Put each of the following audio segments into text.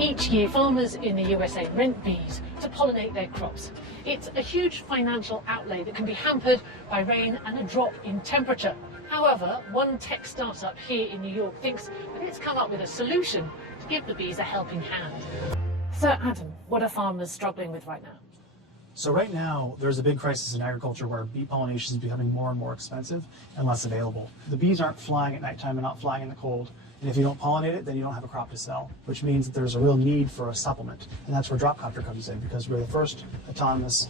Each year, farmers in the USA rent bees to pollinate their crops. It's a huge financial outlay that can be hampered by rain and a drop in temperature. However, one tech startup here in New York thinks that it's come up with a solution to give the bees a helping hand. So, Adam, what are farmers struggling with right now? So right now, there's a big crisis in agriculture where bee pollination is becoming more and more expensive and less available. The bees aren't flying at nighttime and not flying in the cold. And if you don't pollinate it, then you don't have a crop to sell, which means that there's a real need for a supplement. And that's where Dropcopter comes in, because we're the first autonomous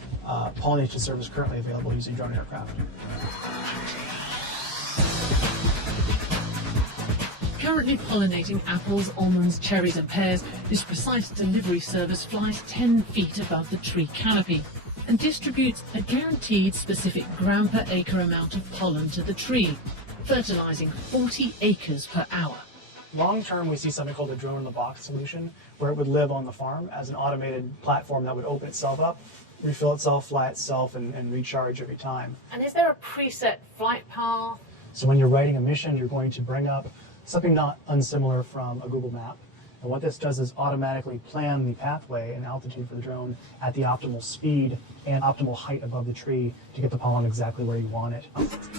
pollination service currently available using drone aircraft. Currently pollinating apples, almonds, cherries and pears, this precise delivery service flies 10 feet above the tree canopy and distributes a guaranteed specific gram per acre amount of pollen to the tree, fertilizing 40 acres per hour. Long term, we see something called a drone-in-the-box solution, where it would live on the farm as an automated platform that would open itself up, refill itself, fly itself, and recharge every time. And is there a preset flight path? So when you're writing a mission, you're going to bring up something not unsimilar from a Google map. And what this does is automatically plan the pathway and altitude for the drone at the optimal speed and optimal height above the tree to get the pollen exactly where you want it.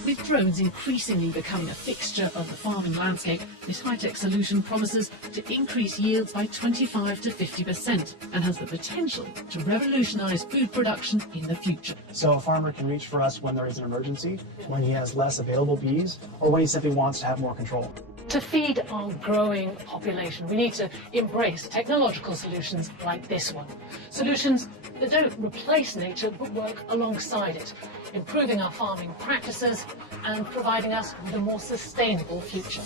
With drones increasingly becoming a fixture of the farming landscape, this high-tech solution promises to increase yields by 25 to 50% and has the potential to revolutionize food production in the future. So a farmer can reach for us when there is an emergency, when he has less available bees, or when he simply wants to have more control. To feed our growing population, we need to embrace technological solutions like this one. Solutions that don't replace nature but work alongside it, improving our farming practices and providing us with a more sustainable future.